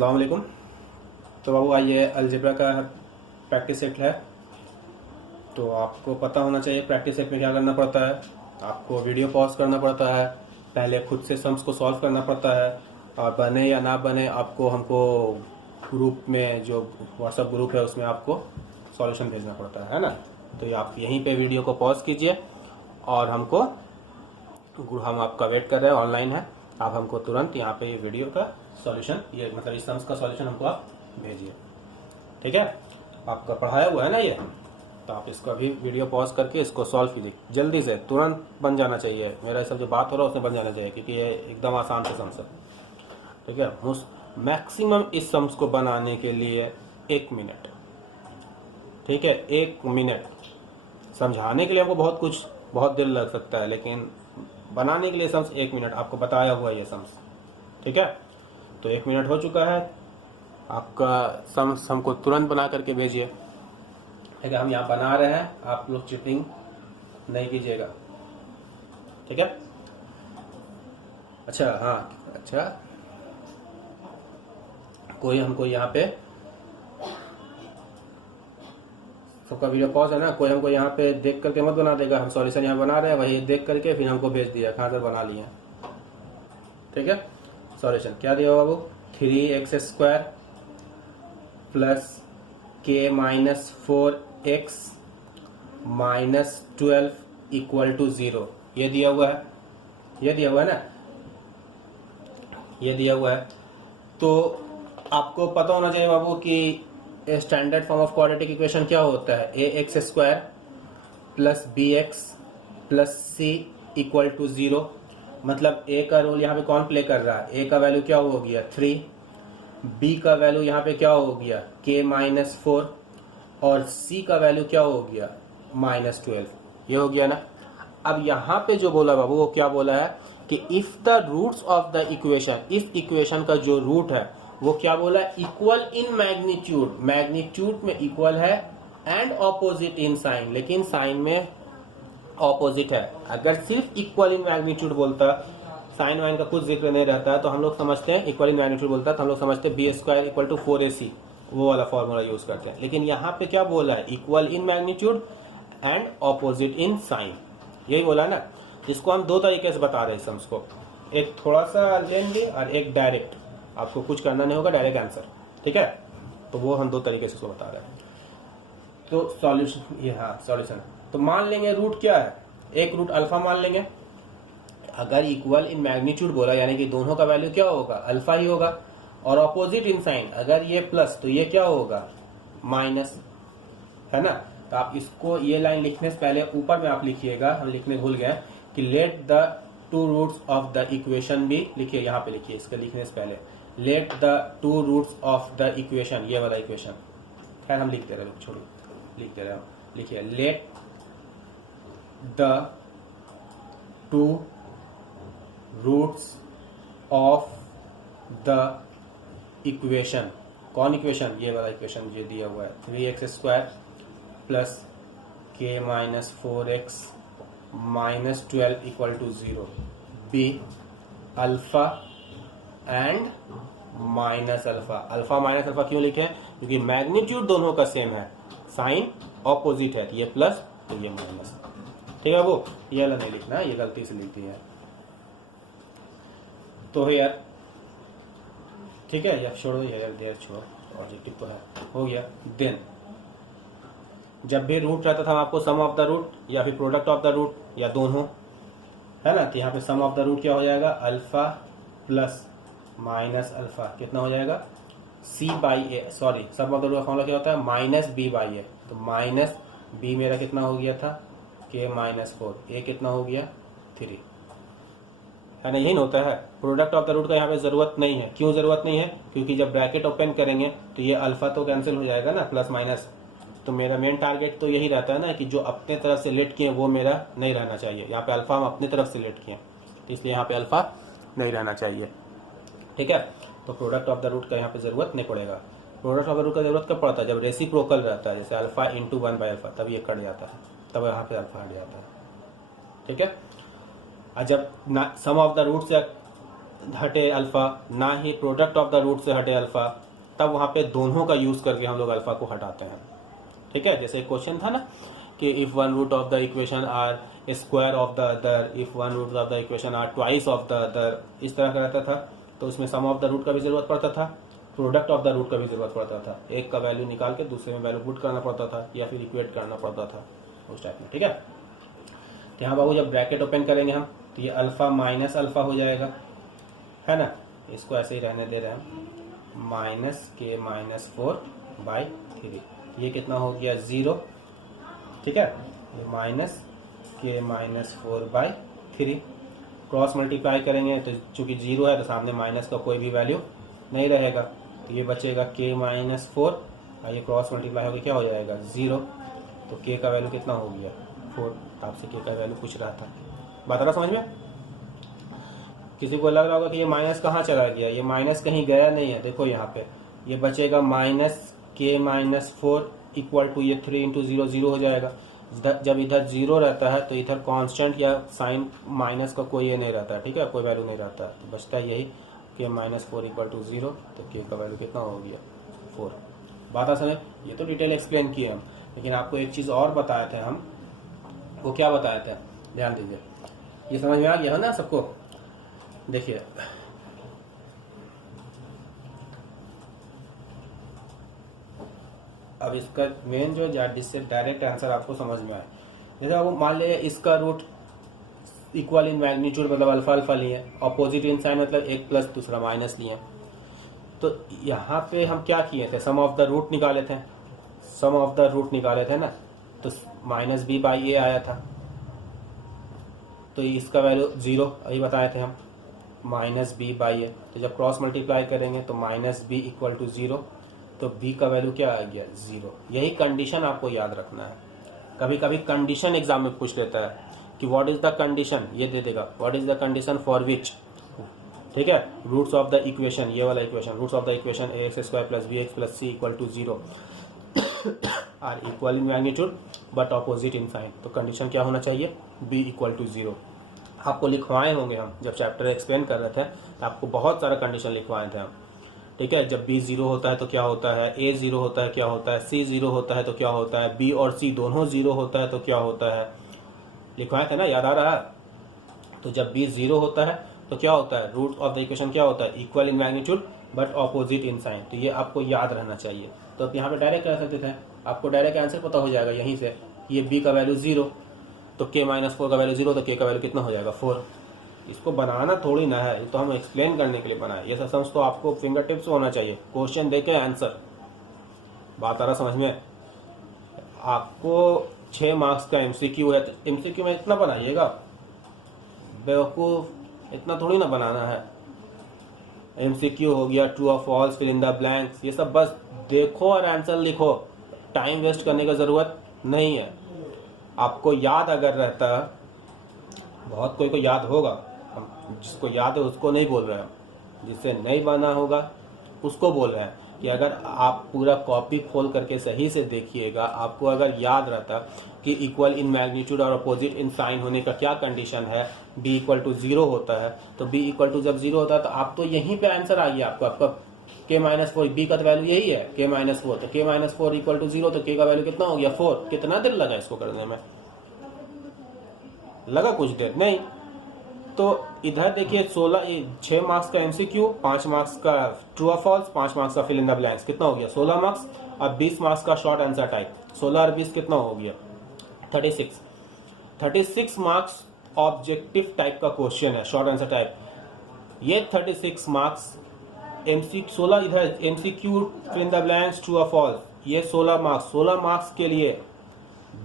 अस्सलाम वालेकुम। तो बाबू आइए, अलजेब्रा का प्रैक्टिस सेट है। तो आपको पता होना चाहिए प्रैक्टिस सेट में क्या करना पड़ता है। आपको वीडियो पॉज करना पड़ता है, पहले खुद से सम्स को सॉल्व करना पड़ता है, और बने या ना बने आपको हमको ग्रुप में, जो व्हाट्सएप ग्रुप है उसमें आपको सॉल्यूशन भेजना पड़ता है ना। तो ये आप यहीं पे वीडियो को पॉज कीजिए और हम आपका वेट कर रहे हैं, ऑनलाइन है। आप हमको तुरंत यहाँ पे ये वीडियो का सॉल्यूशन, ये मतलब इस सम्स का सॉल्यूशन हमको आप भेजिए, ठीक है। आपका पढ़ाया हुआ है ना ये, तो आप इसको अभी वीडियो पॉज करके इसको सॉल्व कीजिए जल्दी से, तुरंत बन जाना चाहिए। मेरा सब जो बात हो रहा है उसमें बन जाना चाहिए, क्योंकि ये एकदम आसान से सम्स है, ठीक है। मैक्सिमम इस सम्स को बनाने के लिए 1 मिनट, ठीक है। 1 मिनट समझाने के लिए हमको बहुत देर लग सकता है, लेकिन बनाने के लिए सम्स 1 मिनट, आपको बताया हुआ ये सम्स, ठीक है। तो 1 मिनट हो चुका है, आपका सम्स हमको तुरंत बना करके भेजिए, ठीक है। हम यहाँ बना रहे हैं, आप लोग चीटिंग नहीं कीजिएगा, ठीक है। अच्छा, हाँ, अच्छा, कोई हमको यहाँ पे, सबका वीडियो पॉज है ना, कोई हमको यहाँ पे देख करके मत बना देगा। हम सॉल्यूशन यहाँ बना रहे हैं, वही देख करके फिर हमको भेज दिया, कहाँ से बना लिए, ठीक है। सॉल्यूशन क्या दिया बाबू, 3x² plus k minus 4x minus 12 equal to 0, ये दिया हुआ है, ये दिया हुआ है ना, ये दिया हुआ है। तो आपको पता होना चाहिए बाबू कि standard form of quadratic equation क्या होता है, ax² plus bx plus c equal to 0। मतलब a का रोल यहाँ पे कौन प्ले कर रहा है, a का वैल्यू क्या हो गया 3, b का वैल्यू यहाँ पे क्या हो गया k माइनस 4, और c का वैल्यू क्या हो गया माइनस 12, ये हो गया ना। अब यहाँ पे जो बोला बाबू वो क्या बोला है कि if the roots of the equation, इस इक्वेशन का जो रूट है वो क्या बोला है, इक्वल इन मैग्नीट्यूड, मैग्नीट्यूड में इक्वल है, एंड ऑपोजिट इन साइन, लेकिन साइन में ऑपोजिट है। अगर सिर्फ इक्वल इन मैग्नीट्यूड बोलता, साइन वाइन का कुछ जिक्र नहीं रहता है, तो हम लोग समझते हैं इक्वल इन मैग्नीट्यूड बोलता है तो हम लोग समझते हैं b² इक्वल टू 4ac, वो वाला फॉर्मूला यूज करते हैं। लेकिन यहाँ पे क्या बोला है, equal in magnitude and opposite in sign, यही बोला ना। जिसको हम दो तरीके से बता रहे हैं सम्स को, एक थोड़ा सा लेंगे और एक डायरेक्ट, आपको कुछ करना नहीं होगा, डायरेक्ट आंसर, ठीक है। तो वो हम दो तरीके से इसको बता रहे हैं। तो सॉल्यूशन, ये हाँ सॉल्यूशन, तो मान लेंगे रूट क्या है, एक रूट अल्फा मान लेंगे। अगर इक्वल इन मैग्नीट्यूड बोला यानी कि दोनों का वैल्यू क्या होगा, अल्फा ही होगा, और ऑपोजिट इन साइन, अगर ये प्लस तो ये क्या होगा माइनस, है ना। तो आप इसको, ये लाइन लिखने से पहले ऊपर में आप लिखिएगा, हम लिखने भूल गए कि let the two roots of the equation भी लिखिए, यहाँ पे लिखिए, इसके लिखने से पहले let the two roots of the equation, ये वाला इक्वेशन, खैर हम लिखते रहे, छोड़ो लिखते रहे, लिखिए let the two roots of the equation, कौन इक्वेशन, ये वाला इक्वेशन जो दिया हुआ है, 3x² plus k minus 4x minus 12 equal to 0, be alpha and minus alpha. Alpha minus alpha क्यों लिखे, क्योंकि मैग्नीट्यूड दोनों का सेम है, साइन ऑपोजिट है, ये प्लस तो ये माइनस, ठीक है। वो ये वाला नहीं लिखना, ये गलती से लिख दिया है, तो यार ठीक है, या छोड़ो यार, देर छोड़ो, ऑब्जेक्टिव तो है, हो गया। देन जब भी रूट रहता था आपको सम ऑफ द रूट या फिर प्रोडक्ट ऑफ द रूट या दोनों, है ना। तो यहाँ पे सम ऑफ द रूट क्या हो जाएगा, अल्फा प्लस माइनस अल्फा, कितना हो जाएगा c/a, sorry sum of the root का फॉर्मूला क्या होता है माइनस b/a, तो माइनस b मेरा कितना हो गया था k माइनस 4, a कितना हो गया 3, है ना, यही होता है। प्रोडक्ट ऑफ द रूट का यहाँ पे जरूरत नहीं है, क्यों जरूरत नहीं है, क्योंकि जब ब्रैकेट ओपन करेंगे तो ये अल्फा तो कैंसिल हो जाएगा ना, प्लस माइनस। तो मेरा मेन टारगेट तो यही रहता है ना कि जो अपने तरफ से लेट किए वो मेरा नहीं रहना चाहिए। यहाँ पे अल्फा हम अपनी तरफ से लेट किए, तो इसलिए यहाँ पे अल्फा नहीं रहना चाहिए, ठीक है। तो प्रोडक्ट ऑफ द रूट का यहाँ पे जरूरत नहीं पड़ेगा। प्रोडक्ट ऑफ द रूट का जरूरत कब पड़ता है, जब रेसिप्रोकल रहता है, जैसे अल्फा इंटू 1/अल्फा, तब ये कट जाता है, तब यहाँ पे अल्फा हट जाता है, ठीक है। जब सम ऑफ द रूट से हटे अल्फा, ना ही प्रोडक्ट ऑफ द रूट से हटे अल्फा, तब वहाँ पे दोनों का यूज़ करके हम लोग अल्फा को हटाते हैं। ठीक है, जैसे एक क्वेश्चन था ना कि if one root of the equation are square of the other, if one root of the equation are twice of the other, इस तरह का रहता था। तो उसमें सम ऑफ द रूट का भी ज़रूरत पड़ता था, प्रोडक्ट ऑफ द रूट का भी ज़रूरत पड़ता था। एक का वैल्यू निकाल के दूसरे में वैल्यू पुट करना पड़ता था या फिर इक्वेट करना पड़ता था उस टाइप में। ठीक है, तो यहाँ बाबू जब ब्रैकेट ओपन करेंगे हम तो ये अल्फ़ा माइनस अल्फ़ा हो जाएगा, है ना। इसको ऐसे ही रहने दे रहे हैं, -k-4/3। ये कितना हो गया 0। ठीक है, ये -k-4/3 क्रॉस मल्टीप्लाई करेंगे तो चूंकि 0 है तो सामने माइनस का कोई भी वैल्यू नहीं रहेगा, तो ये बचेगा k-4 और ये क्रॉस मल्टीप्लाई होकर क्या हो जाएगा 0। तो k का वैल्यू कितना हो गया 4। आपसे k का वैल्यू पूछ रहा था, बात आ रहा समझ में। किसी को लग रहा होगा कि ये माइनस कहाँ चला गया, ये माइनस कहीं गया नहीं है। देखो यहाँ पे ये बचेगा -k-4 इक्वल टू ये 3 × 0 0 हो जाएगा। जब इधर 0 रहता है तो इधर कांस्टेंट या साइन माइनस का कोई ये नहीं रहता है। ठीक है, कोई वैल्यू नहीं रहता है, तो बचता है यही k-4 इक्वल टू 0। तो k का वैल्यू कितना हो गया 4। बात आ समझ। ये तो डिटेल एक्सप्लेन किए हम, लेकिन आपको एक चीज़ और बताए थे हम। वो क्या बताए थे, ध्यान दीजिए। ये समझ में आ गया है ना सबको। देखिए अब इसका मेन जो जिससे डायरेक्ट आंसर आपको समझ में आए, जैसे आपको मान लिया इसका रूट इक्वल इन मैग्नीट्यूड मतलब अल्फा अल्फा लिए, अपोजिट इन साइन मतलब एक प्लस दूसरा माइनस लिए। तो यहाँ पे हम क्या किए थे, सम ऑफ द रूट निकाले थे, सम ऑफ द रूट निकाले थे ना, तो -b/a आया था। तो इसका वैल्यू 0 अभी बताए थे हम, -b/a। तो जब क्रॉस मल्टीप्लाई करेंगे तो -b इक्वल टू 0, तो b का वैल्यू क्या आ गया 0। यही कंडीशन आपको याद रखना है। कभी कभी कंडीशन एग्जाम में पूछ लेता है कि व्हाट इज द कंडीशन, ये दे देगा what is the condition for which. ठीक है, रूट्स ऑफ द इक्वेशन, ये वाला equation, roots of the equation ax² + bx + c equal to 0 are equal in magnitude but opposite in sign. तो condition क्या होना चाहिए, b इक्वल टू 0। आपको लिखवाए होंगे हम जब चैप्टर एक्सप्लेन कर रहे थे, तो आपको बहुत सारा कंडीशन लिखवाए थे हम। ठीक है, जब b 0 होता है तो क्या होता है, a 0 होता है क्या होता है, c 0 होता है तो क्या होता है, b और c दोनों 0 होता है तो क्या होता है, लिखवाए थे ना, याद आ रहा है। तो जब b 0 होता है तो क्या होता है, रूट ऑफ द इक्वेशन क्या होता है, equal in magnitude but opposite in sign. तो ये आपको याद रहना चाहिए। तो अब यहाँ पे डायरेक्ट कर सकते थे, आपको डायरेक्ट आंसर पता हो जाएगा यहीं से। ये b का वैल्यू 0 तो k-4 का वैल्यू 0, तो k का वैल्यू कितना हो जाएगा 4। इसको बनाना थोड़ी ना है, ये तो हम एक्सप्लेन करने के लिए बनाए। ये सब समझ तो आपको फिंगर टिप्स होना चाहिए, क्वेश्चन देके आंसर। बात आ रहा समझ में। आपको 6 मार्क्स का एमसीक्यू है, तो एमसीक्यू में इतना बनाइएगा, बेवकूफ़, इतना थोड़ी ना बनाना है। एमसीक्यू हो गया, ट्रू और false, fill in the blanks, ये सब बस देखो और आंसर लिखो, टाइम वेस्ट करने की ज़रूरत नहीं है। आपको याद अगर रहता, बहुत कोई को याद होगा, हम जिसको याद है उसको नहीं बोल रहे हैं, जिससे नहीं बना होगा उसको बोल रहे हैं कि अगर आप पूरा कॉपी खोल करके सही से देखिएगा, आपको अगर याद रहता कि इक्वल इन मैग्नीट्यूड और अपोजिट इन साइन होने का क्या कंडीशन है, b इक्वल टू 0 होता है, तो b इक्वल टू जब 0 होता है तो आप तो यहीं पे आंसर आ गया आपका k-4, b का तो वैल्यू यही है k-4, तो k-4 इक्वल टू 0, तो k का वैल्यू कितना हो गया 4। कितना देर लगा इसको करने में, लगा कुछ देर नहीं। तो इधर देखिए 6 मार्क्स का एमसीक्यू, 5 मार्क्स का ट्रू और फॉल्स, 5 मार्क्स का फिल इन द ब्लैंक्स, कितना हो गया 16 मार्क्स। और 20 मार्क्स का शॉर्ट आंसर टाइप, 16 और 20 कितना हो गया 36 मार्क्स ऑब्जेक्टिव टाइप का क्वेश्चन है, शॉर्ट आंसर टाइप। ये 36 मार्क्स एमसीक्यू, 16 इधर MCQ fill in the blanks true और फॉल्स, ये 16 मार्क्स के लिए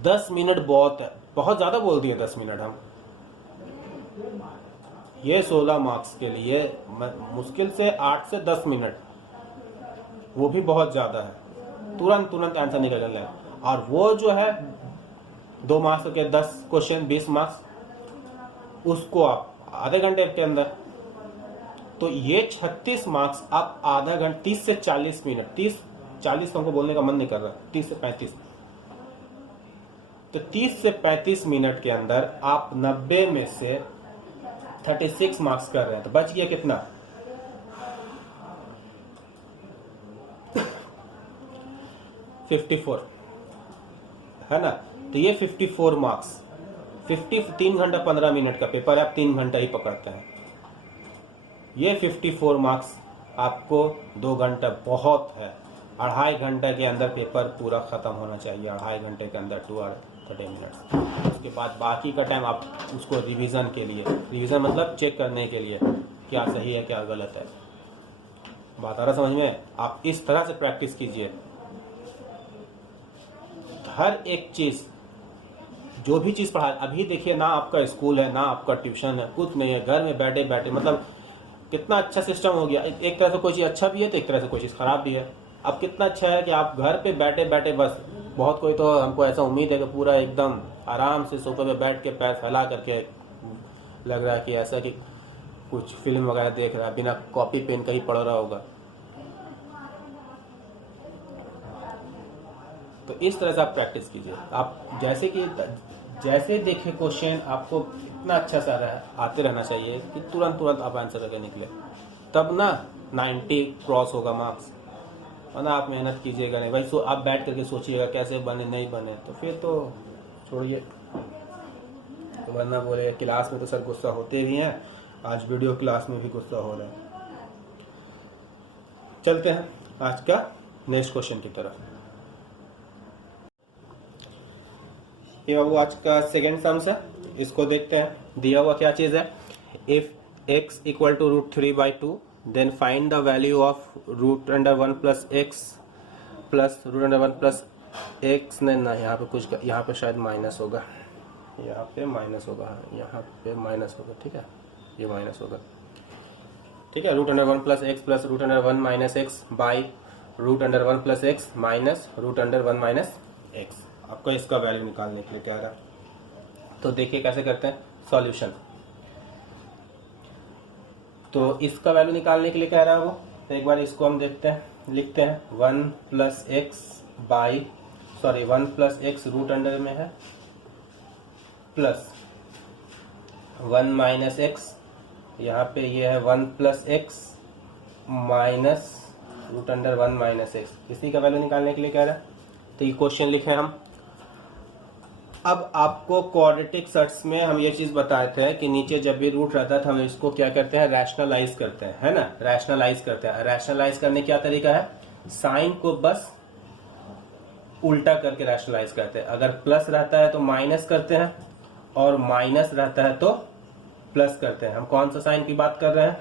10 मिनट बहुत है, बहुत ज़्यादा बोल दिए 10 मिनट हम। ये 16 मार्क्स के लिए मुश्किल से 8 से 10 मिनट, वो भी बहुत ज़्यादा है, तुरंत आंसर निकल जाए। और वो जो है 2 मार्क्स के 10 क्वेश्चन 20 मार्क्स, उसको आप आधे घंटे के अंदर। तो ये 36 मार्क्स आप आधा घंटा, 30 से 40 मिनट, 30-40 तो हमको बोलने का मन नहीं कर रहा, 30 से 35, तो 30 से 35 मिनट के अंदर आप 90 में से 36 मार्क्स कर रहे हैं, तो बच गया कितना 54, है ना। तो ये 54 मार्क्स, 3 घंटा 15 मिनट का पेपर है, आप 3 घंटा ही पकड़ते हैं। ये 54 मार्क्स आपको 2 घंटा बहुत है, 2.5 घंटे के अंदर पेपर पूरा खत्म होना चाहिए, 2.5 घंटे के अंदर 2 और 30 मिनट्स। उसके बाद बाकी का टाइम आप उसको रिवीजन के लिए, रिवीजन मतलब चेक करने के लिए क्या सही है क्या गलत है। बात आ रहा समझ में। आप इस तरह से प्रैक्टिस कीजिए, हर एक चीज, जो भी चीज पढ़ा। अभी देखिए ना, आपका स्कूल है ना आपका ट्यूशन है, कुछ नहीं है, घर में बैठे बैठे मतलब कितना अच्छा सिस्टम हो गया। एक तरह से कोई चीज अच्छा भी है तो एक तरह से कोई चीज खराब भी है। अब कितना अच्छा है कि आप घर पे बैठे बैठे, बस बहुत कोई तो हमको ऐसा उम्मीद है कि पूरा एकदम आराम से सोफे पे बैठ के पैर फैला करके लग रहा है कि ऐसा कि कुछ फिल्म वगैरह देख रहा है, बिना कॉपी पेन का ही पढ़ रहा होगा। तो इस तरह से आप प्रैक्टिस कीजिए। आप जैसे देखे क्वेश्चन, आपको इतना अच्छा सा आते रहना चाहिए कि तुरंत आप आंसर करके निकले, तब ना 90 क्रॉस होगा मार्क्स। वरना आप मेहनत कीजिएगा नहीं भाई, आप बैठ करके सोचिएगा कैसे बने नहीं बने, तो फिर तो छोड़िए। तो वरना बोले क्लास में तो सर गुस्सा होते भी हैं, आज वीडियो क्लास में भी गुस्सा हो रहे हैं। चलते हैं आज का नेक्स्ट क्वेश्चन की तरफ। ये बाबू आज का सेकेंड सम्स है, इसको देखते हैं। दिया हुआ क्या चीज है, if x equal to √3/2 then find the value of √1 plus x plus √1 plus x. नहीं ना, यहाँ पे कुछ, यहाँ पे शायद माइनस होगा, यहाँ पे माइनस होगा, यहाँ पे माइनस होगा, ठीक है, ये माइनस होगा, ठीक है। √1 plus x plus √1 minus x by √1 plus x minus √1 minus x. आपको इसका वैल्यू निकालने के लिए कह रहा है। तो देखिए कैसे करते हैं सॉल्यूशन। तो इसका वैल्यू निकालने के लिए कह रहा है वो, तो एक बार इसको हम देखते हैं, लिखते हैं 1 प्लस एक्स √1 में है प्लस 1 माइनस एक्स, यहाँ पे ये है 1 plus x minus √1 minus x. इसी का वैल्यू निकालने के लिए कह रहा है। तो ये क्वेश्चन लिखे हम। अब आपको क्वाड्रेटिक सर्ट्स में हम ये चीज बताए थे कि नीचे जब भी रूट रहता है तो हम इसको क्या करते हैं, रैशनलाइज करते हैं, है ना, रैशनलाइज करते हैं। रैशनलाइज करने क्या तरीका है, साइन को बस उल्टा करके रैशनलाइज करते हैं। अगर प्लस रहता है तो माइनस करते हैं और माइनस रहता है तो प्लस करते हैं। हम कौन सा साइन की बात कर रहे हैं,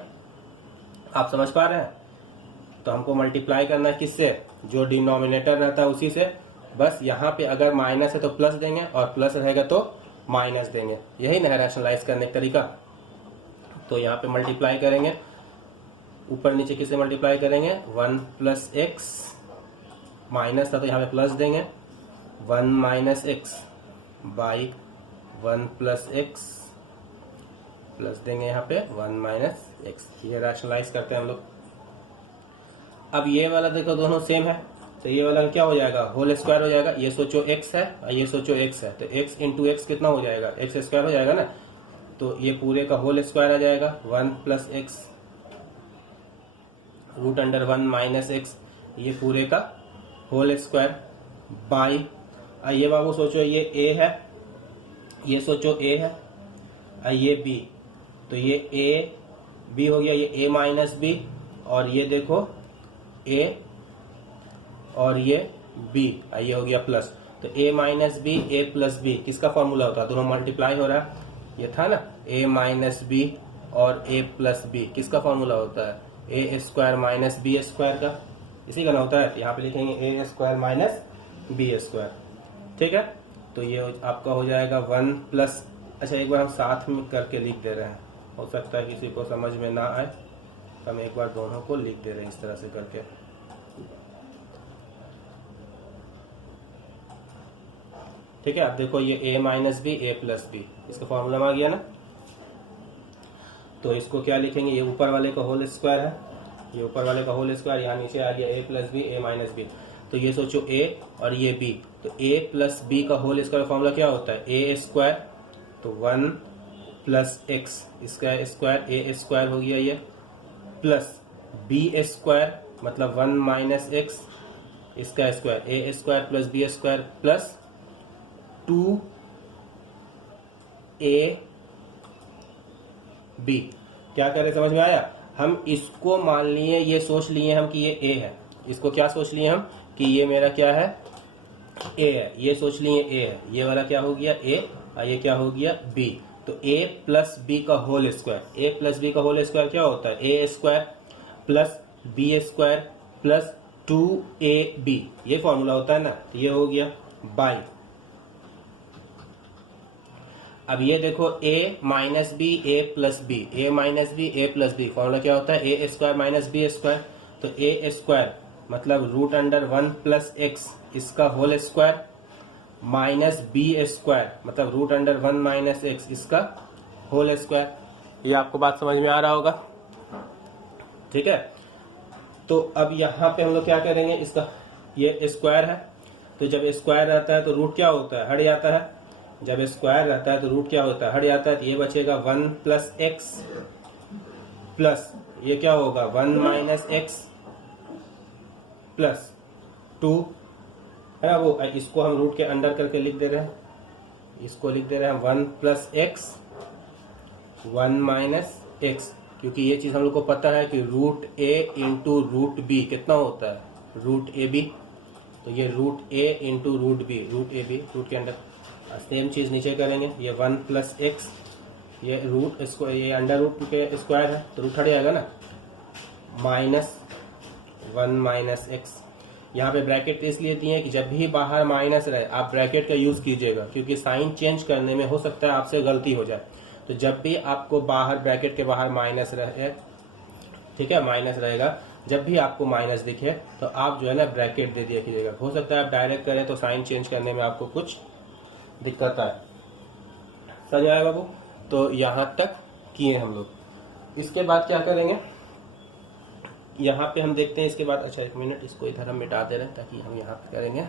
आप समझ पा रहे हैं। तो हमको मल्टीप्लाई करना है किससे, जो डिनोमिनेटर रहता है उसी से। बस यहाँ पे अगर माइनस है तो प्लस देंगे और प्लस रहेगा तो माइनस देंगे। यही ना है रैशनलाइज करने का तरीका। तो यहाँ पे मल्टीप्लाई करेंगे, ऊपर नीचे किससे मल्टीप्लाई करेंगे, 1 प्लस एक्स, माइनस था तो यहाँ पे प्लस देंगे, 1 minus x by 1 plus x, plus देंगे यहाँ पे 1 माइनस एक्स। ये रैशनलाइज करते हैं हम लोग। अब ये वाला देखो दोनों सेम है, तो ये वाला क्या हो जाएगा, होल स्क्वायर हो जाएगा। ये सोचो x है और ये सोचो x है, तो x इंटू एक्स कितना हो जाएगा, x स्क्वायर हो जाएगा ना। तो ये पूरे का होल स्क्वायर आ जाएगा, 1 प्लस एक्स √1 माइनस एक्स, ये पूरे का होल स्क्वायर बाई, ये बाबू सोचो ये a है, ये सोचो a है और ये b, तो ये a b हो गया, ये a माइनस b, और ये देखो a और ये b, ये हो गया प्लस। तो a minus b a plus b किसका फॉर्मूला होता है, दोनों मल्टीप्लाई हो रहा है, ये था ना a माइनस बी और a प्लस बी किसका फॉर्मूला होता है, a square minus b square का, इसी का ना होता है। यहाँ पे लिखेंगे ए स्क्वायर माइनस बी स्क्वायर, ठीक है। तो ये आपका हो जाएगा 1 प्लस, अच्छा एक बार हम साथ में करके लिख दे रहे हैं, हो सकता है किसी को समझ में ना आए, हम एक बार दोनों को लिख दे रहे हैं इस तरह से करके। ठीक है, अब देखो ये a minus b a plus b, इसका फॉर्मूला में आ गया ना। तो इसको क्या लिखेंगे, ये ऊपर वाले का होल स्क्वायर है, ये ऊपर वाले का होल स्क्वायर, यहाँ नीचे आ गया a plus b a minus b. तो ये सोचो a और ये b, तो a प्लस बी का होल स्क्वायर फॉर्मूला क्या होता है, a स्क्वायर, तो 1 प्लस एक्स इसका स्क्वायर ए स्क्वायर हो गया ये, प्लस बी स्क्वायर मतलब 1 माइनस एक्स इसका square a square plus b square plus 2 a b. क्या करें समझ में आया? हम इसको मान लिए, ये सोच लिए हम कि ये ए है, इसको क्या सोच लिए हम कि ये मेरा क्या है ए है, ये सोच लिए ए है, ये वाला क्या हो गया ए और ये क्या हो गया बी। तो ए प्लस बी का whole square, a plus b का होल स्क्वायर क्या होता है a square plus b square plus 2ab, ये फॉर्मूला होता है ना। तो ये हो गया बाई, अब ये देखो a minus b a plus b, a minus b a plus b, formula क्या होता है a square minus b square. तो ए स्क्वायर मतलब रूट अंडर 1 प्लस एक्स इसका whole square minus b square मतलब रूट अंडर 1 माइनस एक्स इसका whole square. ये आपको बात समझ में आ रहा होगा, ठीक है। तो अब यहाँ पे हम लोग क्या करेंगे, इसका ये स्क्वायर है, तो जब स्क्वायर रहता है तो रूट क्या होता है हट जाता है, जब स्क्वायर रहता है तो रूट क्या होता है हट जाता है। तो ये बचेगा 1 प्लस एक्स प्लस ये क्या होगा 1 माइनस एक्स प्लस 2 है ना, वो इसको हम रूट के अंडर करके लिख दे रहे हैं, इसको लिख दे रहे हैं 1 प्लस एक्स 1 माइनस एक्स, क्योंकि ये चीज हम लोग को पता है कि root a into root b कितना होता है रूट ए बी। तो ये root a into root b, root a b root के अंडर, सेम चीज नीचे करेंगे, ये 1 प्लस एक्स ये रूट इसको ये अंडर रूट के स्क्वायर है तो रूट हट जाएगा ना, माइनस 1 माइनस एक्स। यहाँ पे ब्रैकेट इसलिए दिए कि जब भी बाहर माइनस रहे आप ब्रैकेट का यूज कीजिएगा, क्योंकि साइन चेंज करने में हो सकता है आपसे गलती हो जाए। तो जब भी आपको बाहर ब्रैकेट के बाहर माइनस रहे, ठीक है माइनस रहेगा, जब भी आपको माइनस दिखे तो आप जो है ना ब्रैकेट दे दिया कीजिएगा। हो सकता है आप डायरेक्ट करें तो साइन चेंज करने में आपको कुछ दिक्कत आए, समझ आया बाबू। तो यहाँ तक किए हम लोग, इसके बाद क्या करेंगे यहाँ पे हम देखते हैं इसके बाद। अच्छा एक मिनट, इसको इधर हम मिटा दे रहे हैं ताकि हम यहाँ पे करेंगे,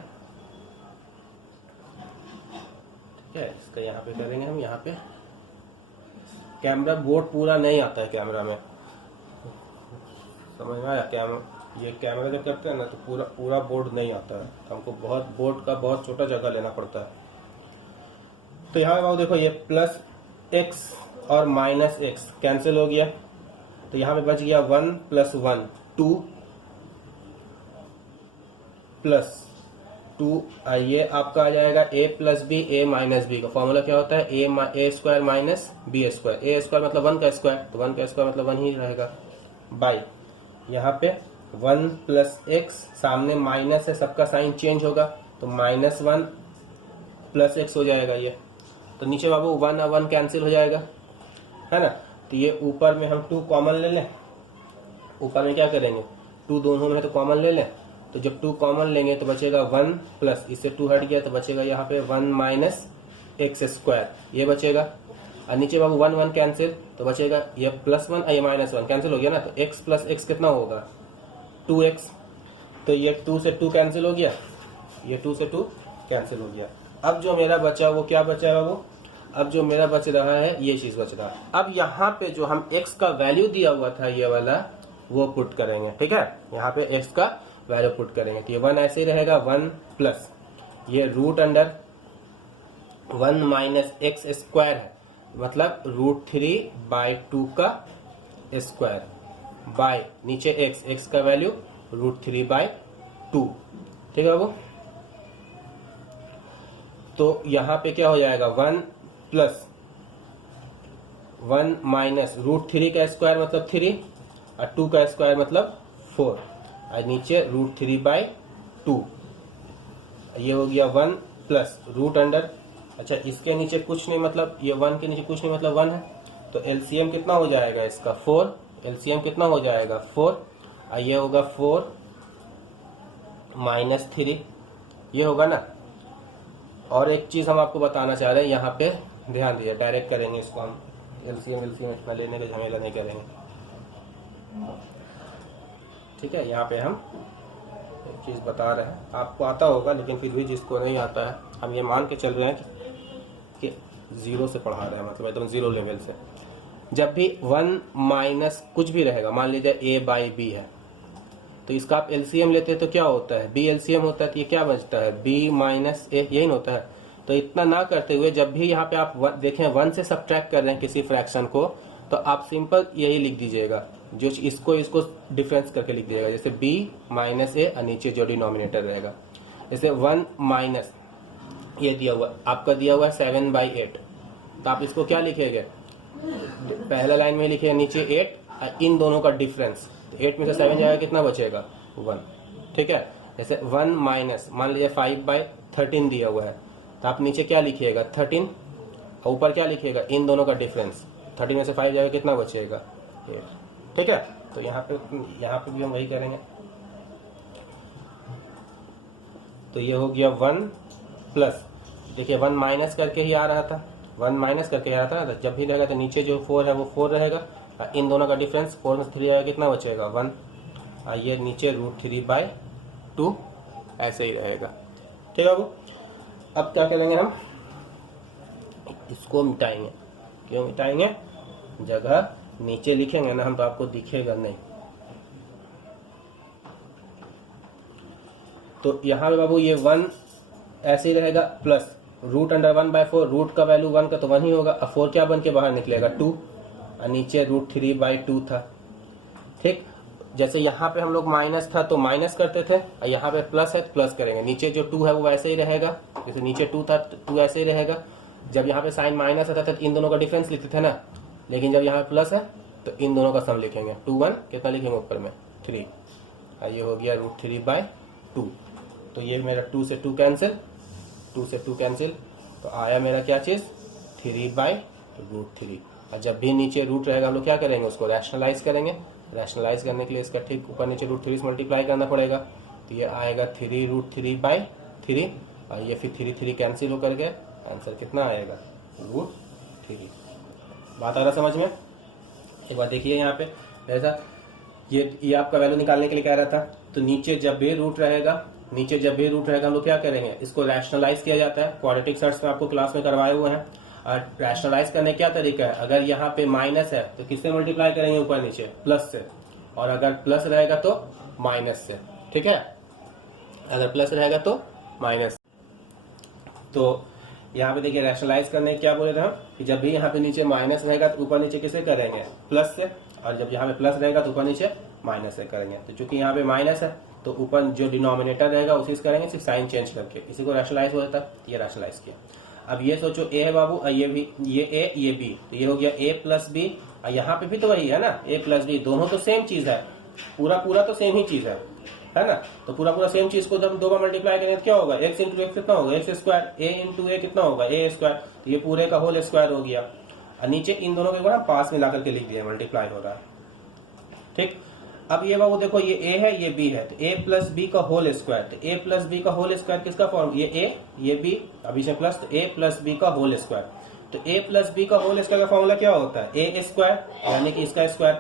ठीक है इसका यहाँ पे करेंगे हम। यहाँ पे कैमरा बोर्ड पूरा नहीं आता है कैमरा में, समझ में आया? ये कैमरा जब करते हैं ना तो पूरा बोर्ड नहीं आता है, हमको बहुत बोर्ड का बहुत छोटा जगह लेना पड़ता है। तो यहाँ पे देखो ये प्लस एक्स और माइनस एक्स कैंसिल हो गया, तो यहाँ पे बच गया 1 प्लस 1 2 प्लस 2, ये आपका आ जाएगा a plus b a minus b का फॉर्मूला क्या होता है a square minus b square, a square मतलब 1 का स्क्वायर, तो 1 का स्क्वायर मतलब 1 ही रहेगा, बाई यहाँ पे 1 प्लस एक्स सामने माइनस है, सबका साइन चेंज होगा तो माइनस 1 प्लस एक्स हो जाएगा ये। तो नीचे बाबू 1 और 1 कैंसिल हो जाएगा, है ना। तो ये ऊपर में हम 2 कॉमन ले लें, ऊपर में क्या करेंगे 2 दोनों में तो कॉमन ले लें, तो जब 2 कॉमन लेंगे तो बचेगा 1 प्लस इससे 2 हट गया तो बचेगा यहाँ पे 1 माइनस एक्स स्क्वायर, ये बचेगा। और नीचे बाबू 1 1 कैंसिल तो बचेगा ये प्लस 1 ये माइनस 1 कैंसिल हो गया ना, तो x प्लस एक्स कितना होगा 2x, तो ये 2 से 2 कैंसिल हो गया, ये 2 से 2 कैंसिल हो गया। अब जो मेरा बचा वो क्या बचा है बाबू, अब जो मेरा बच रहा है ये चीज बच रहा है। अब यहाँ पे जो हम x का वैल्यू दिया हुआ था ये वाला वो पुट करेंगे, ठीक है यहाँ पे x का वैल्यू पुट करेंगे, तो ये 1 ऐसे ही रहेगा 1 प्लस ये root under 1 minus x square है मतलब √3/2 का स्क्वायर बाय नीचे x का वैल्यू √3/2, ठीक है बाबू। तो यहाँ पे क्या हो जाएगा 1 प्लस 1 माइनस √3 का स्क्वायर मतलब 3 और 2 का स्क्वायर मतलब 4 और नीचे √3/2, ये हो गया 1 प्लस रूट अंडर, अच्छा इसके नीचे कुछ नहीं मतलब ये 1 के नीचे कुछ नहीं मतलब 1 है, तो एलसीएम कितना हो जाएगा इसका 4, एलसीएम कितना हो जाएगा 4 और ये होगा 4 माइनस 3, ये होगा ना। और एक चीज हम आपको बताना चाह रहे हैं, यहाँ पे ध्यान दीजिए, डायरेक्ट करेंगे इसको हम, एलसीएम इतना लेने का झमेला नहीं करेंगे, ठीक है। यहाँ पे हम एक चीज बता रहे हैं, आपको आता होगा लेकिन फिर भी जिसको नहीं आता है हम ये मान के चल रहे हैं कि जीरो से पढ़ा रहे हैं, मतलब एकदम जीरो लेवल से। जब भी 1 माइनस कुछ भी रहेगा, मान लीजिए a बाई बी है, तो इसका आप एलसीएम लेते हैं तो क्या होता है, b एलसीएम होता है, तो ये क्या बचता है, b माइनस a, यही होता है। तो इतना ना करते हुए जब भी यहाँ पे आप देखें 1 से सब्ट्रैक्ट कर रहे हैं किसी फ्रैक्शन को, तो आप सिंपल यही लिख दीजिएगा, जो इसको डिफरेंस करके लिख दीजिएगा, जैसे b माइनस a और नीचे जो डिनोमिनेटर रहेगा, जैसे 1 माइनस ये दिया हुआ, आपका दिया हुआ है 7/8, तो आप इसको क्या लिखेंगे, पहला लाइन में लिखिए नीचे 8 और इन दोनों का डिफरेंस, 8 में से 7 जाएगा, कितना बचेगा 1, ठीक है। जैसे 1 माइनस मान लीजिए 5/13 दिया हुआ है, तो आप नीचे क्या लिखिएगा 13 और ऊपर क्या लिखिएगा, इन दोनों का डिफरेंस, 13 में से 5 जाएगा, कितना बचेगा 8, ठीक है। तो यहाँ पे भी हम वही करेंगे। तो ये हो गया 1 प्लस, देखिए 1 माइनस करके ही आ रहा था, 1 माइनस करके आ रहा था ना, तो जब भी रहेगा तो नीचे जो 4 है वो 4 रहेगा, इन दोनों का डिफरेंस 4 में से 3 आएगा, कितना बचेगा 1, और ये नीचे √3/2 ऐसे ही रहेगा, ठीक है बाबू। अब क्या करेंगे हम, इसको मिटाएंगे। क्यों मिटाएंगे, जगह नीचे लिखेंगे ना हम तो आपको दिखेगा नहीं। तो यहाँ पे बाबू ये 1 ऐसे ही रहेगा, प्लस √1/4, रूट का वैल्यू 1 का तो 1 ही होगा, अब 4 क्या बन के बाहर निकलेगा 2, और नीचे √3/2 था, ठीक। जैसे यहाँ पे हम लोग माइनस था तो माइनस करते थे, और यहाँ पे प्लस है तो प्लस करेंगे, नीचे जो 2 है वो वैसे ही रहेगा, जैसे नीचे 2 था 2 ऐसे ही रहेगा। जब यहाँ पे साइन माइनस आता था तो इन दोनों का डिफरेंस लिखते थे ना, लेकिन जब यहाँ पे प्लस है तो इन दोनों का सम लिखेंगे, 2 1 कितना लिखेंगे ऊपर में 3, और ये हो गया √3/2। तो ये मेरा 2 से 2 कैंसिल, 2 से 2 कैंसिल, तो आया मेरा क्या चीज़ 3/√3। और जब भी नीचे रूट रहेगा हम लोग क्या करेंगे, उसको रैशनलाइज करेंगे। रैशनलाइज करने के लिए इसका ठीक ऊपर नीचे √3 से मल्टीप्लाई करना पड़ेगा, तो ये आएगा 3√3/3, और ये फिर 3 कैंसिल होकर के आंसर कितना आएगा √3। बात आ रहा समझ में। एक बार देखिए यहाँ पे, ऐसा ये आपका वैल्यू निकालने के लिए कह रहा था, तो नीचे जब भी रूट रहेगा, नीचे जब भी रूट रहेगा हम लोग क्या करेंगे, इसको रैशनलाइज किया जाता है। क्वाड्रेटिक सर्ट्स में आपको क्लास में करवाए हुए हैं। और रैशनलाइज करने क्या तरीका है, अगर यहाँ पे माइनस है तो किससे मल्टीप्लाई करेंगे, ऊपर नीचे प्लस से, और अगर प्लस रहेगा तो माइनस से, ठीक है। अगर प्लस रहेगा तो माइनस। तो यहाँ पे देखिए रैशनलाइज करने क्या बोले थे हम, कि जब भी यहाँ पे नीचे माइनस रहेगा तो ऊपर नीचे किसे करेंगे, प्लस से, और जब यहाँ पे प्लस रहेगा तो ऊपर नीचे माइनस से करेंगे। तो चूंकि यहाँ पे माइनस है तो ऊपर जो डिनोमिनेटर रहेगा उसी से करेंगे, सिर्फ साइन चेंज करके, इसी को रैशनलाइज हो जाता है। ये रैशनलाइज किया। अब ये सोचो a है बाबू, और ये भी, ये a ये b, तो ये हो गया a प्लस बी, और यहाँ पे भी तो वही है ना, a प्लस बी, दोनों तो सेम चीज है, पूरा तो सेम ही चीज है ना। तो पूरा सेम चीज को जब हम 2 बार मल्टीप्लाई करेंगे तो क्या होगा, x इंटू एक्स कितना होगा, x square, a into a कितना होगा, a स्क्वायर, तो ये पूरे का होल स्क्वायर हो गया। और नीचे इन दोनों को ना पास में ला करके लिख दिया, मल्टीप्लाई हो रहा है, ठीक। अब ये बाबू देखो, ये a है ये b है, तो a प्लस बी का होल स्क्वायर, तो a प्लस बी का होल स्क्वायर किसका फॉर्म, ये a ये b, अभी से प्लस, तो a प्लस बी का होल स्क्वायर। तो a प्लस बी का होल स्क्वायर का फॉर्मूला क्या होता है, a स्क्वायर यानी कि इसका स्क्वायर,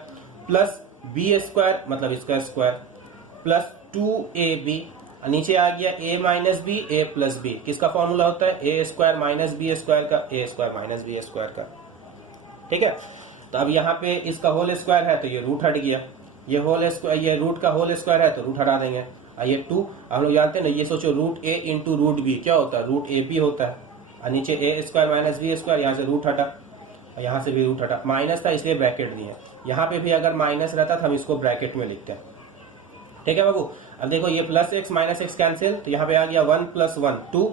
प्लस b स्क्वायर मतलब इसका स्क्वायर, प्लस 2ab, नीचे आ गया a minus b, a plus b, किसका फॉर्मूला होता है, a square minus b square का, a square minus b square का, ठीक है। तो अब यहाँ पे इसका होल स्क्वायर है तो ये रूट हट गया, ये होल स्क्वायर, ये रूट का होल स्क्वायर है तो रूट हटा देंगे। ये 2 हम लोग जानते हैं ना, ये सोचो root a into root b क्या होता है, रूट ab होता है, और नीचे a square minus b square, यहाँ से रूट हटा, यहाँ से भी रूट हटा, माइनस था इसलिए ब्रैकेट दिए। यहाँ पे भी अगर माइनस रहता तो हम इसको ब्रैकेट में लिखते हैं, ठीक है बाबू। अब देखो ये plus x minus x cancel, तो यहाँ पे आ गया 1 + 1 2,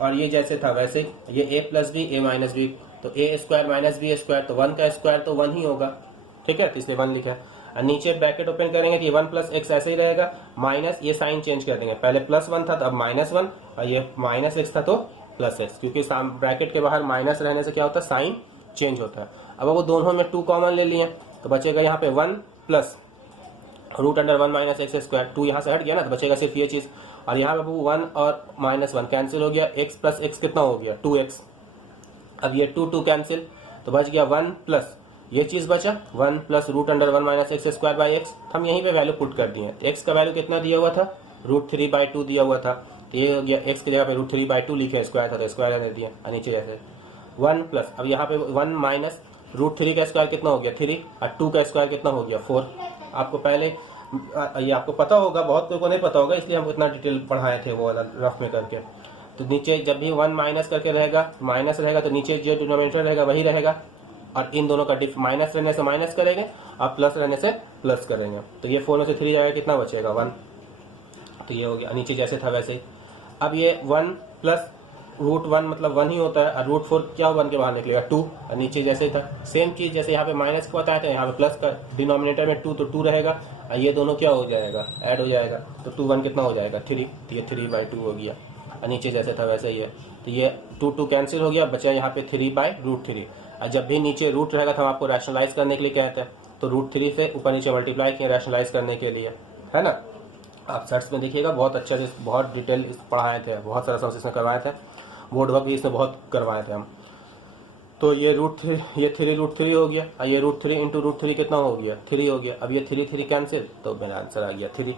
और ये जैसे था वैसे, ये a plus b a minus b, तो a square minus b square, तो 1 का स्क्वायर तो 1 ही होगा, ठीक है, इसलिए 1 लिखा है। और नीचे ब्रैकेट ओपन करेंगे कि 1 + x ऐसे ही रहेगा, माइनस ये साइन चेंज कर देंगे, पहले +1 था तो अब -1, और ये -x था तो +x, क्योंकि ब्रैकेट के बाहर माइनस रहने से क्या होता है, साइन चेंज होता है। अब वो दोनों में 2 कॉमन ले लिए, तो बचेगा यहाँ पे 1 प्लस √1 - x स्क्वायर, 2 यहाँ से हट गया ना, तो बचेगा सिर्फ ये चीज। और यहाँ पे 1 और -1 कैंसिल हो गया, x प्लस x कितना हो गया 2x। अब ये 2 कैंसिल, तो बच गया 1 प्लस ये चीज बचा 1 + √1 - x स्क्वायर बाई x। हम यहीं पे वैल्यू पुट कर दिए, x का वैल्यू कितना दिया हुआ था, √3/2 दिया हुआ था, तो ये हो गया x की जगह पे √3/2 लिखे, स्क्वायर था तो स्क्वायर दे दिया, नीचे जैसे 1 प्लस, अब यहाँ पे 1 माइनस √3 का स्क्वायर कितना हो गया 3, और 2 का स्क्वायर कितना हो गया 4। आपको पहले ये आपको पता होगा, बहुत लोगों को नहीं पता होगा, इसलिए हम इतना डिटेल पढ़ाए थे वो रफ में करके। तो नीचे जब भी 1 माइनस करके रहेगा, माइनस रहेगा, तो नीचे जो डिनोमिनेटर रहेगा वही रहेगा, और इन दोनों का माइनस रहने से माइनस करेंगे और प्लस रहने से प्लस करेंगे। तो ये 4 में से 3 जाएगा, कितना बचेगा 1। तो ये हो गया, नीचे जैसे था वैसे ही। अब ये 1 प्लस √1 मतलब 1 ही होता है, और √4 क्या 1 के बाहर निकलेगा 2, और नीचे जैसे ही था सेम चीज़, जैसे यहाँ पे माइनस को बताया था यहाँ पे प्लस का, डिनोमिनेटर में 2 तो 2 रहेगा, और ये दोनों क्या हो जाएगा ऐड हो जाएगा, तो 2 1 कितना हो जाएगा 3, तो ये 3/2 हो गया, और नीचे जैसे था वैसे ही है। तो ये 2 कैंसिल हो गया, बचा यहाँ पे 3/√3। और जब भी नीचे रूट रहेगा तो हम आपको रैशनलाइज करने के लिए कहते हैं, तो √3 से ऊपर नीचे मल्टीप्लाई किए रैशनलाइज करने के लिए, है ना। आप सर्च में देखिएगा, बहुत अच्छा से बहुत डिटेल पढ़ाए थे, बहुत सारा समझ इसमें करवाए थे, बोर्ड वर्क भी इसमें बहुत करवाए थे हम। तो ये √3, ये 3√3 हो गया, और ये √3 इंटू √3 कितना हो गया 3 हो गया। अब ये 3 कैंसिल, तो मेरा आंसर आ गया 3।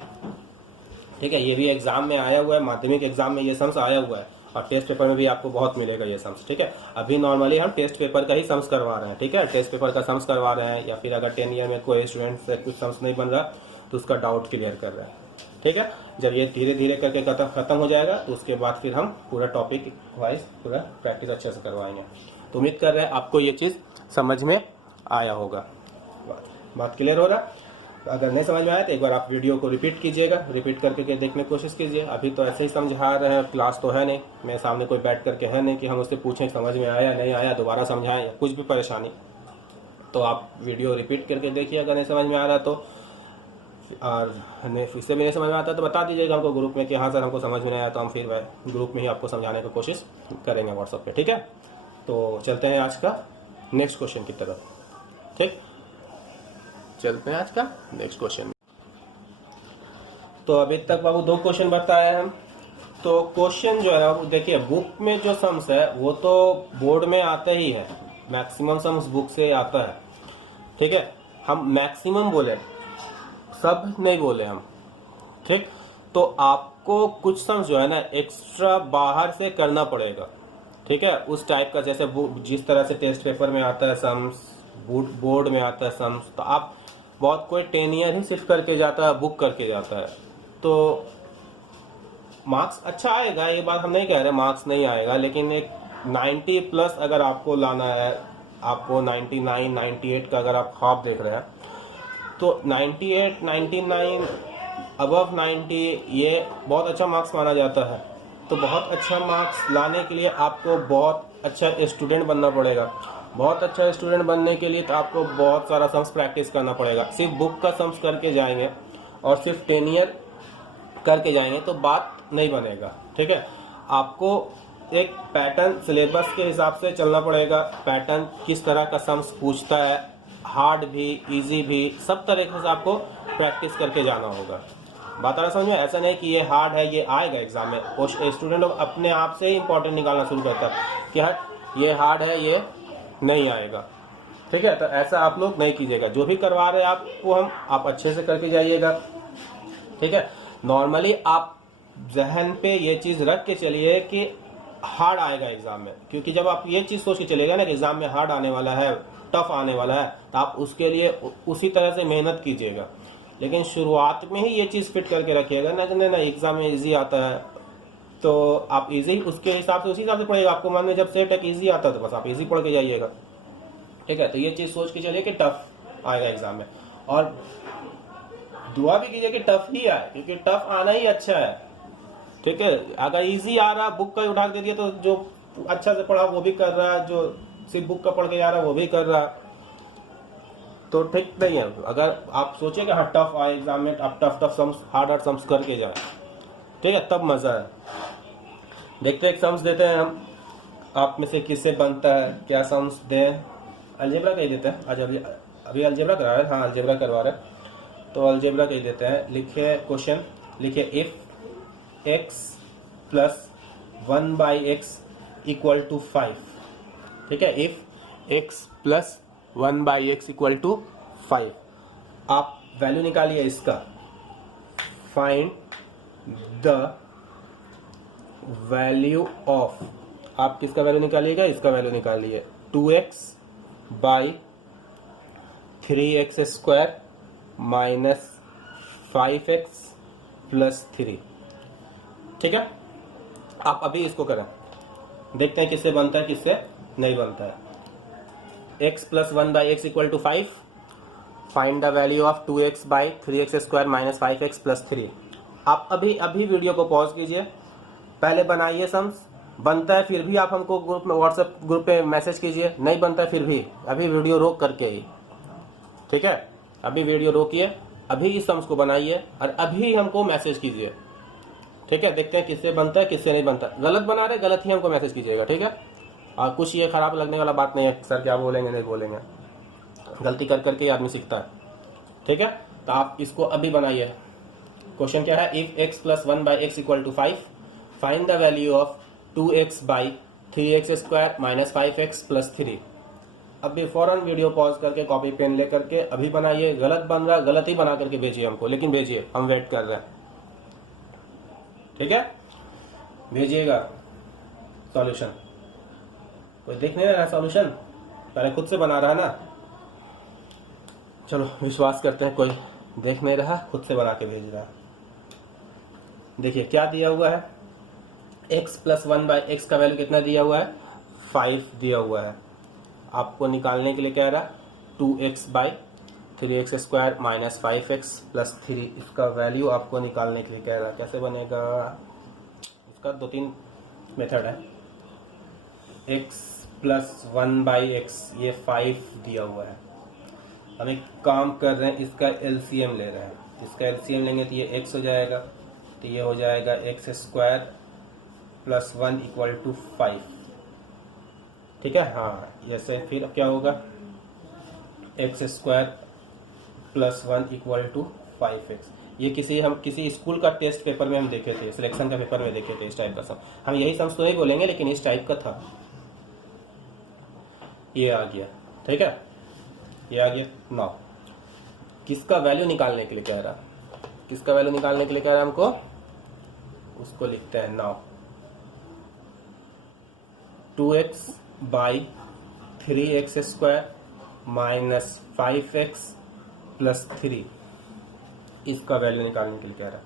ठीक है, ये भी एग्जाम में आया हुआ है, माध्यमिक एग्जाम में ये सम्स आया हुआ है, और टेस्ट पेपर में भी आपको बहुत मिलेगा ये सम्स। ठीक है, अभी नॉर्मली हम टेस्ट पेपर का ही सम्स करवा रहे हैं। ठीक है, टेस्ट पेपर का सम्स करवा रहे हैं, या फिर अगर 10 ईयर में कोई स्टूडेंट से कुछ सम्स नहीं बन रहा तो उसका डाउट क्लियर कर रहे हैं। ठीक है, जब ये धीरे धीरे करके खत्म हो जाएगा तो उसके बाद फिर हम पूरा टॉपिक वाइज पूरा प्रैक्टिस अच्छे से करवाएंगे। तो उम्मीद कर रहे हैं आपको ये चीज़ समझ में आया होगा। बात क्लियर हो रहा है? अगर नहीं समझ में आया तो एक बार आप वीडियो को रिपीट कीजिएगा, रिपीट करके देखने की कोशिश कीजिए। अभी तो ऐसे ही समझा रहे हैं, क्लास तो है नहीं, मेरे सामने कोई बैठ करके है नहीं कि हम उससे पूछें समझ में आया नहीं आया, दोबारा समझाएं या कुछ भी परेशानी। तो आप वीडियो रिपीट करके देखिए, अगर नहीं समझ में आ रहा तो, और इससे भी नहीं समझ में आता तो बता दीजिएगा हमको ग्रुप में कि हाँ सर हमको समझ में नहीं आया, तो हम फिर ग्रुप में ही आपको समझाने की कोशिश करेंगे व्हाट्सएप पे। ठीक है, तो चलते हैं आज का नेक्स्ट क्वेश्चन की तरफ। ठीक, चलते हैं आज का नेक्स्ट क्वेश्चन। तो अभी तक बाबू 2 क्वेश्चन बताए हम। तो क्वेश्चन जो है वो देखिए, बुक में जो सम्स है वो तो बोर्ड में आता ही है, मैक्सिमम सम्स बुक से आता है। ठीक है, हम मैक्सिमम बोले, सब नहीं बोले हम। ठीक, तो आपको कुछ सम्स जो है ना एक्स्ट्रा बाहर से करना पड़ेगा। ठीक है, उस टाइप का, जैसे जिस तरह से टेस्ट पेपर में आता है सम्स, बोर्ड में आता है सम्स, तो आप बहुत कोई 10 ईयर ही सिर्फ करके जाता है, बुक करके जाता है, तो मार्क्स अच्छा आएगा, ये बात हम नहीं कह रहे मार्क्स नहीं आएगा, लेकिन एक 90 प्लस अगर आपको लाना है, आपको 99 98 का अगर आप ख्वाब देख रहे हैं, तो 98 99 अबव 90 ये बहुत अच्छा मार्क्स माना जाता है। तो बहुत अच्छा मार्क्स लाने के लिए आपको बहुत अच्छा स्टूडेंट बनना पड़ेगा। बहुत अच्छा स्टूडेंट बनने के लिए तो आपको बहुत सारा सम्स प्रैक्टिस करना पड़ेगा। सिर्फ बुक का सम्स करके जाएंगे और सिर्फ 10 ईयर करके जाएंगे तो बात नहीं बनेगा। ठीक है, आपको एक पैटर्न सिलेबस के हिसाब से चलना पड़ेगा। पैटर्न किस तरह का सम्स पूछता है, हार्ड भी इजी भी, सब तरीके से आपको प्रैक्टिस करके जाना होगा। बात आ रहा समझ में? ऐसा नहीं कि ये हार्ड है ये आएगा एग्जाम में, और स्टूडेंट लोग अपने आप से ही इंपॉर्टेंट निकालना शुरू करता है कि हट ये हार्ड है ये नहीं आएगा। ठीक है, तो ऐसा आप लोग नहीं कीजिएगा। जो भी करवा रहे हैं आपको आप अच्छे से करके जाइएगा। ठीक है, नॉर्मली आप जहन पे ये चीज़ रख के चलिए कि हार्ड आएगा एग्जाम में, क्योंकि जब आप ये चीज़ सोच के चलेगा ना कि एग्जाम में हार्ड आने वाला है, टफ आने वाला है, तो आप उसके लिए उसी तरह से मेहनत कीजिएगा। लेकिन शुरुआत में ही ये चीज़ फिट करके रखिएगा ना कि ना एग्जाम में इजी आता है तो आप इजी उसके हिसाब से उसी हिसाब से पढ़ेगा। आपको मन में जब सेट है कि इजी आता है तो बस आप इजी पढ़ के जाइएगा। ठीक है, तो ये चीज़ सोच के चलिए कि टफ आएगा एग्जाम में, और दुआ भी कीजिए कि टफ ही आए, क्योंकि टफ आना ही अच्छा है। ठीक है, अगर इजी आ रहा बुक का ही उठा के दे दिया तो जो अच्छा से पढ़ा वो भी कर रहा है, जो सिर्फ बुक का पढ़ के जा रहा है वो भी कर रहा है, तो ठीक नहीं है। अगर आप सोचे कि हाँ टफ आए एग्जाम में, आप टफ सम्स हार्ड सम्स करके जाए, ठीक है, तब मज़ा है। देखते एक सम्स देते हैं हम, आप में से किससे बनता है, क्या सम्स दें। अलजेब्रा का ही देते हैं आज, अभी अलजेब्रा करा रहे हैं। हाँ अलजेब्रा करवा रहे हैं, तो अलजेब्रा का ही देते हैं। लिखिए क्वेश्चन, लिखिए if x plus 1/x equal to 5। ठीक है, if x plus 1/x equal to 5, आप वैल्यू निकालिए इसका। फाइंड द वैल्यू ऑफ आप किसका वैल्यू निकालिएगा, इसका वैल्यू निकालिए 2x by 3x square minus 5x plus 3। ठीक है, आप अभी इसको करें, देखते हैं किससे बनता है किससे नहीं बनता है। x plus 1 by x equal to 5, find the value of 2x by 3x square minus 5x plus 3। आप अभी वीडियो को पॉज कीजिए, पहले बनाइए सम्स, बनता है फिर भी आप हमको ग्रुप में, व्हाट्सएप ग्रुप पे मैसेज कीजिए, नहीं बनता है फिर भी अभी वीडियो रोक करके ही, ठीक है, अभी वीडियो रोकिए, अभी इस सम्स को बनाइए और अभी हमको मैसेज कीजिए। ठीक है, देखते हैं किससे बनता है किससे नहीं बनता। गलत बना रहे गलत ही हमको मैसेज कीजिएगा। ठीक है, और कुछ ये खराब लगने वाला बात नहीं है, सर क्या बोलेंगे नहीं बोलेंगे, गलती कर करके आदमी सीखता है। ठीक है, तो आप इसको अभी बनाइए। क्वेश्चन क्या है, if x plus 1 by x equal to 5 find the value of 2x by 3x square minus 5x plus 3। अभी फौरन वीडियो पॉज करके कॉपी पेन लेकर के अभी बनाइए। गलत बन रहा गलत ही बना करके भेजिए हमको, लेकिन भेजिए, हम वेट कर रहे हैं। ठीक है, भेजिएगा सॉल्यूशन। कोई देख नहीं रहा है सॉल्यूशन, पहले खुद से बना रहा है ना। चलो विश्वास करते हैं कोई देख नहीं रहा, खुद से बना के भेज रहा है। देखिए क्या दिया हुआ है, x प्लस 1 बाई एक्स का वैल्यू कितना दिया हुआ है, 5 दिया हुआ है। आपको निकालने के लिए कह रहा 2x by 3x square minus 5x plus 3, इसका वैल्यू आपको निकालने के लिए कह रहा। कैसे बनेगा, इसका 2-3 मेथड है। x प्लस 1 बाई एक्स, ये 5 दिया हुआ है। हम एक काम कर रहे हैं, इसका एलसीएम ले रहे हैं। इसका एलसीएम लेंगे तो ये x हो जाएगा, तो ये हो जाएगा x square plus 1 equal to 5। ठीक है, हाँ ऐसे फिर क्या होगा, x square plus 1 equal to 5x। ये हम किसी स्कूल का टेस्ट पेपर में हम देखे थे, सिलेक्शन का पेपर में देखे थे इस टाइप का सम। हम यही सम तो नहीं बोलेंगे, लेकिन इस टाइप का था। ये आ गया, ठीक है, ये आ गया। 9 किसका वैल्यू निकालने के लिए कह रहा, किसका वैल्यू निकालने के लिए कह रहा है हमको, उसको लिखते हैं 9। 2x by 3x square minus 5x plus 3, इसका वैल्यू निकालने के लिए कह रहा है।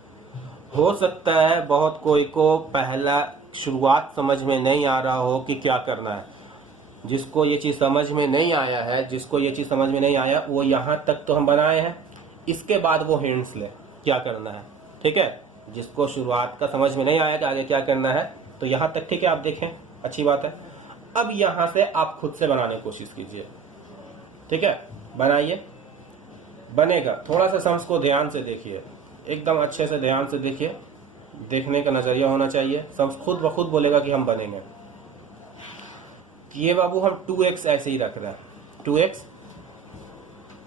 हो सकता है बहुत कोई को पहला शुरुआत समझ में नहीं आ रहा हो कि क्या करना है। जिसको ये चीज़ समझ में नहीं आया है, जिसको ये चीज़ समझ में नहीं आया, वो यहाँ तक तो हम बनाए हैं, इसके बाद वो हिंट्स ले क्या करना है। ठीक है, जिसको शुरुआत का समझ में नहीं आया कि आगे क्या करना है, तो यहाँ तक ठीक है, आप देखें, अच्छी बात है। अब यहाँ से आप खुद से बनाने की कोशिश कीजिए। ठीक है, बनाइए, बनेगा। थोड़ा सा सम्स को ध्यान से देखिए, एकदम अच्छे से ध्यान से देखिए, देखने का नजरिया होना चाहिए। सम्स खुद ब खुद बोलेगा कि हम बनेंगे। ये बाबू हम 2x ऐसे ही रख रहे हैं, 2x।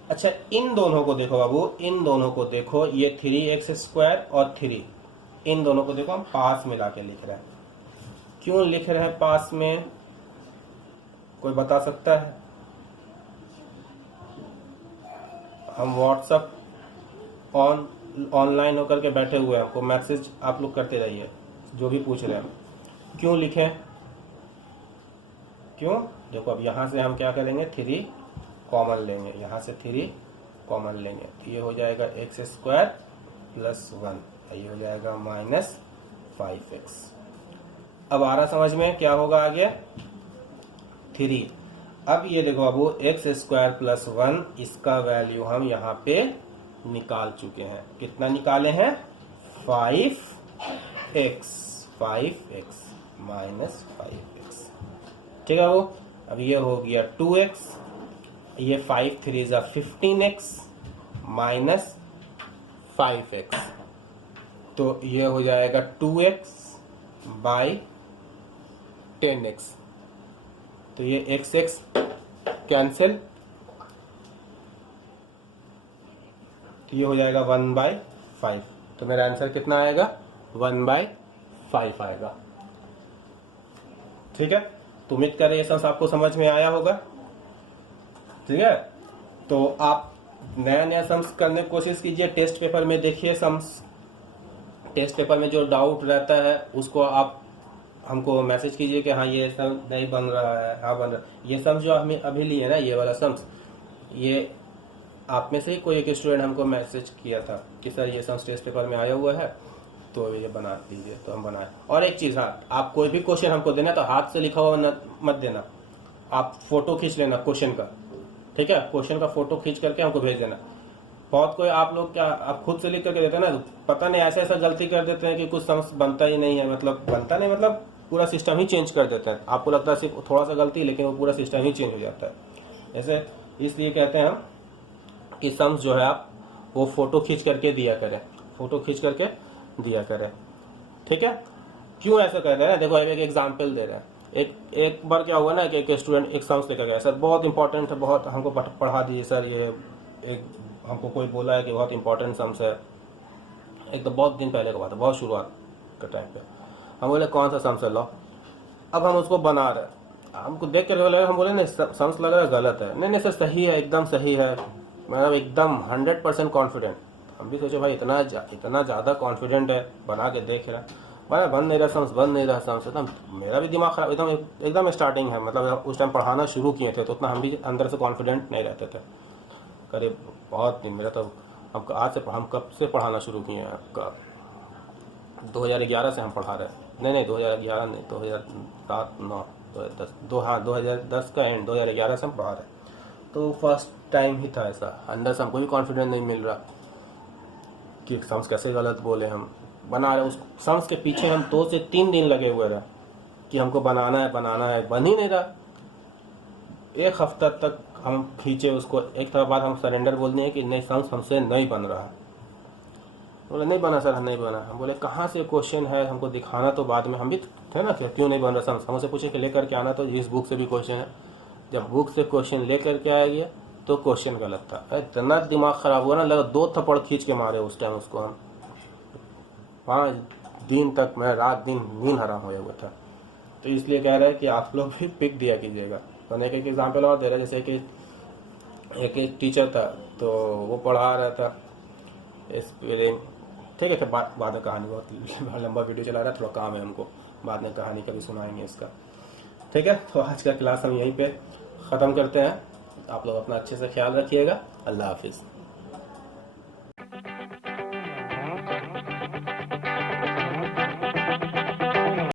अच्छा, इन दोनों को देखो बाबू, इन दोनों को देखो, ये 3x स्क्वायर और 3, इन दोनों को देखो, हम पास मिला के लिख रहे हैं। क्यों लिख रहे हैं पास में, कोई बता सकता है? हम व्हाट्सएप ऑनलाइन होकर के बैठे हुए हैं, हमको मैसेज आप लोग करते रहिए, जो भी पूछ रहे हैं। क्यों लिखें, क्यों? देखो अब यहाँ से हम क्या करेंगे, 3 कॉमन लेंगे, यहाँ से 3 कॉमन लेंगे, तो ये हो जाएगा एक्स स्क्वायर प्लस 1, ये हो जाएगा माइनस 5x। अब आ रहा समझ में क्या होगा आगे, 3। अब ये देखो बाबू, एक्स स्क्वायर प्लस 1, इसका वैल्यू हम यहाँ पे निकाल चुके हैं। कितना निकाले हैं, 5x, 5x माइनस 5x। ठीक है, वो अब ये हो गया 2x, ये 5 3 जा 15x माइनस 5x, तो ये हो जाएगा 2x बाई 10x। तो ये x x कैंसिल, तो ये हो जाएगा 1/5। तो मेरा आंसर कितना आएगा, 1/5 आएगा। ठीक है, तो उम्मीद करें ये सब आपको समझ में आया होगा। ठीक है, तो आप नया नया सम्स करने की कोशिश कीजिए, टेस्ट पेपर में देखिए सम्स, टेस्ट पेपर में जो डाउट रहता है उसको आप हमको मैसेज कीजिए कि हाँ ये सम नहीं बन रहा है, हाँ बन रहा है। ये सम जो हमें अभी लिए ना, ये वाला सम्स, ये आप में से ही कोई एक स्टूडेंट हमको मैसेज किया था कि सर ये सम टेस्ट पेपर में आया हुआ है तो ये बना दीजिए, तो हम बनाए। और एक चीज़, हाँ, आप कोई भी क्वेश्चन हमको देना तो हाथ से लिखा हुआ मत देना, आप फोटो खींच लेना क्वेश्चन का, ठीक है? क्वेश्चन का फोटो खींच करके हमको भेज देना। बहुत कोई आप लोग क्या आप खुद से लिख करके देते हैं ना, पता नहीं ऐसा ऐसा गलती कर देते हैं कि कुछ समझ बनता ही नहीं है, मतलब बनता नहीं, मतलब पूरा सिस्टम ही चेंज कर देते हैं। आपको लगता है सिर्फ थोड़ा सा गलती, लेकिन वो पूरा सिस्टम ही चेंज हो जाता है। ऐसे इसलिए कहते हैं हम कि सम्स जो है आप वो फोटो खींच करके दिया करें, फोटो खींच करके दिया करें, ठीक है? क्यों ऐसा कर रहे हैं? देखो एक एग्जाम्पल दे रहे हैं। एक बार क्या हुआ ना कि एक स्टूडेंट एक सम्स लेकर गया, सर बहुत इंपॉर्टेंट है, बहुत हमको पढ़ा दीजिए सर, ये एक हमको कोई बोला है कि बहुत इंपॉर्टेंट सम्स है। एक तो बहुत दिन पहले का बात है, बहुत शुरुआत के टाइम पे। हम बोले कौन सा सम्स है, लो। अब हम उसको बना रहे, हमको देख कर लगा, हम बोले नहीं सम्स लग रहा है गलत है। नहीं सर सही है, एकदम सही है, मतलब एकदम 100% कॉन्फिडेंट। हम भी सोचे भाई इतना ज़्यादा कॉन्फिडेंट है, बना के देख रहा है भाई, बन नहीं रहा सम्स, बन नहीं रहा सम्स। एकदम मेरा भी दिमाग खराब, एकदम स्टार्टिंग है, मतलब उस टाइम पढ़ाना शुरू किए थे तो उतना हम भी अंदर से कॉन्फिडेंट नहीं रहते थे। करीब बहुत दिन, मेरा तो हम कब से पढ़ाना शुरू किए हैं, आपका 2011 से हम पढ़ा रहे हैं। नहीं 2011 नहीं, 2007 9 2010 हाँ 2010 का एंड, 2011 से हम पढ़ा रहे हैं। तो फर्स्ट टाइम ही था ऐसा, अंदर से हमको भी कॉन्फिडेंस नहीं मिल रहा कि सम्स कैसे गलत बोले। हम बना रहे उस सम्स के पीछे हम 2 से 3 दिन लगे हुए रहे कि हमको बनाना है, बन ही नहीं रहा। एक हफ्ता तक हम खींचे उसको, एक तरह बाद हम सरेंडर बोल दिए कि नहीं सम्स हमसे नहीं बन रहा। बोले नहीं बना सर, नहीं बना। हम बोले कहाँ से क्वेश्चन है, हमको दिखाना तो बाद में। हम भी थे ना कि क्यों नहीं बन रहा सम्स, हमसे पूछे कि लेकर के आना, तो इस बुक से भी क्वेश्चन है। जब बुक से क्वेश्चन लेकर के आएंगे तो क्वेश्चन गलत था। इतना दिमाग खराब हुआ ना, लगा 2 थप्पड़ खींच के मारे उस टाइम उसको हम। 5 दिन तक मैं रात दिन नींद हराम हुआ हुआ था। तो इसलिए कह रहे हैं कि आप लोग भी पिक दिया कीजिएगा। तो एक एग्जाम्पल और दे रहा है, जैसे कि एक टीचर था, तो वो पढ़ा रहा था स्पेलिंग, ठीक है? बाद में कहानी, बहुत लंबा वीडियो चला रहा है, थोड़ा काम है हमको, बाद में कहानी कभी सुनाएंगे इसका, ठीक है? तो आज का क्लास हम यहीं पे ख़त्म करते हैं। आप लोग अपना अच्छे से ख्याल रखिएगा। अल्लाह हाफिज़।